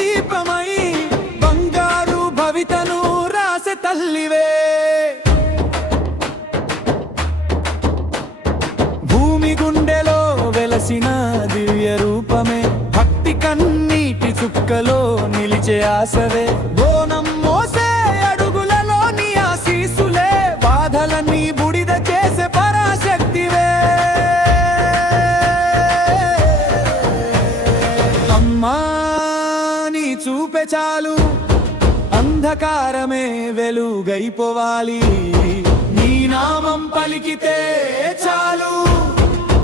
దీపమై బంగారు భవితను రాసె తల్లివే. భూమి గుండెలో వెలసిన దివ్య రూపమే, భక్తి కన్నీటి చుక్కలో నిలిచే ఆశవే. బోనం మోసే అడుగులలో నీ ఆశీసులే, బాధలన్నీ బుడిద చేసే పరాశక్తివే. అమ్మా నీ చూపే చాలు, అంధకారమే వెలుగైపోవాలి. నీ నామం పలికితే చాలు,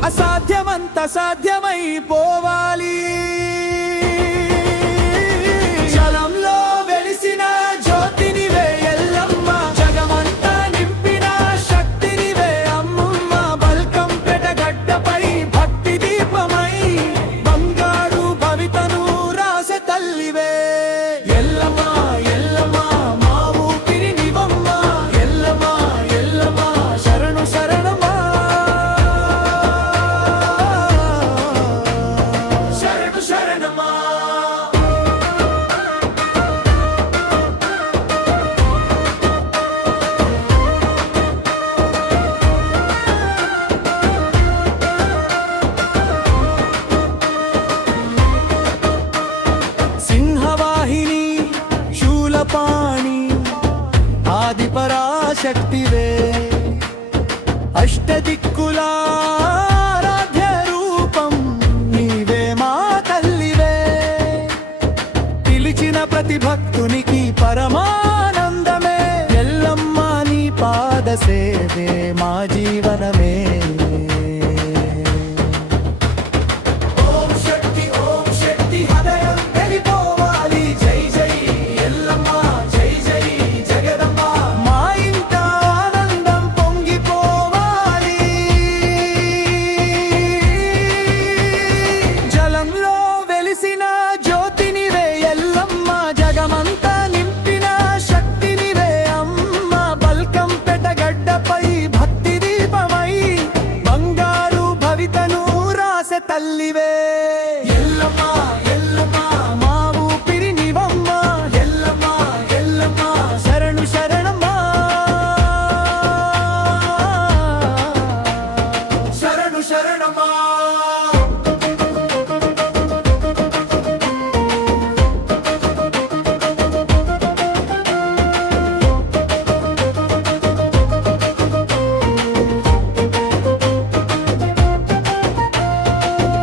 అసాధ్యమంత సాధ్యమైపోవాలి. జలంలో వెలిసిన జ్యోతినివే ఎల్లమ్మ, జగమంతా నింపిన శక్తినివే అమ్మమ్మ. బల్కంపేట గడ్డపై భక్తి దీపమై బంగారు భవితను రాసె తల్లివే. ఎల్లమ్మ ఎల్లమ్మ మా ఊపిరి నివమ్మ, ఎల్లమ్మ ఎల్లమ్మ శరణు శరణమా, శరణు శరణమా. సింహవాహిని శూలపాణి ఆది పరాశక్తివే, అష్టదిక్కుల ఆరాధ్య రూపం నీవే మా తల్లివే. పిలిచిన ప్రతి భక్తునికి పరమానందమే, ఎల్లమ్మ నీ పాద సేవే మా జీవనమే. ఓం శక్తి హృదయం తెలిపోవాలి, జై జై ఎల్లమ్మ జై జై జగదమ్మ. మా ఇంట ఆనందం పొంగిపోవాలి. జలంలో వెలిసిన జ్యోతినివే ఎల్లమ్మ, జగమంతా నింపిన శక్తినివే అమ్మ. బల్కంపేట గడ్డపై భక్తి దీపమై బంగారు భవితను రాసె తల్లివే. ఎల్లమ్మ ఎల్లమ్మ మా ఊపిరి నివమ్మ, ఎల్లమ్మ ఎల్లమ్మ శరణు శరణమా, శరణు శరణమా.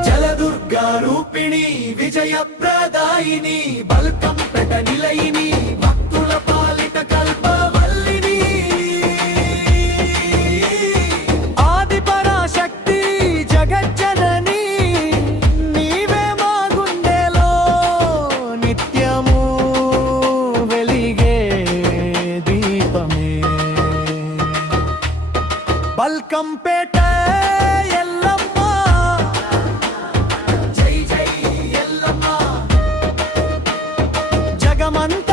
జలదుర్గా రూపిణి విజయప్రదాయిని, బల్కంపేట నిలయిని భక్తుల పాలిట కల్పవల్లిని. ఆది పరాశక్తి జగజ్జనని, నీవే మా గుండెలో నిత్యము వెలిగే దీపమే. బల్కంపేట ఎల్లమ్మ జై జై ఎల్లమ్మ, జగమంత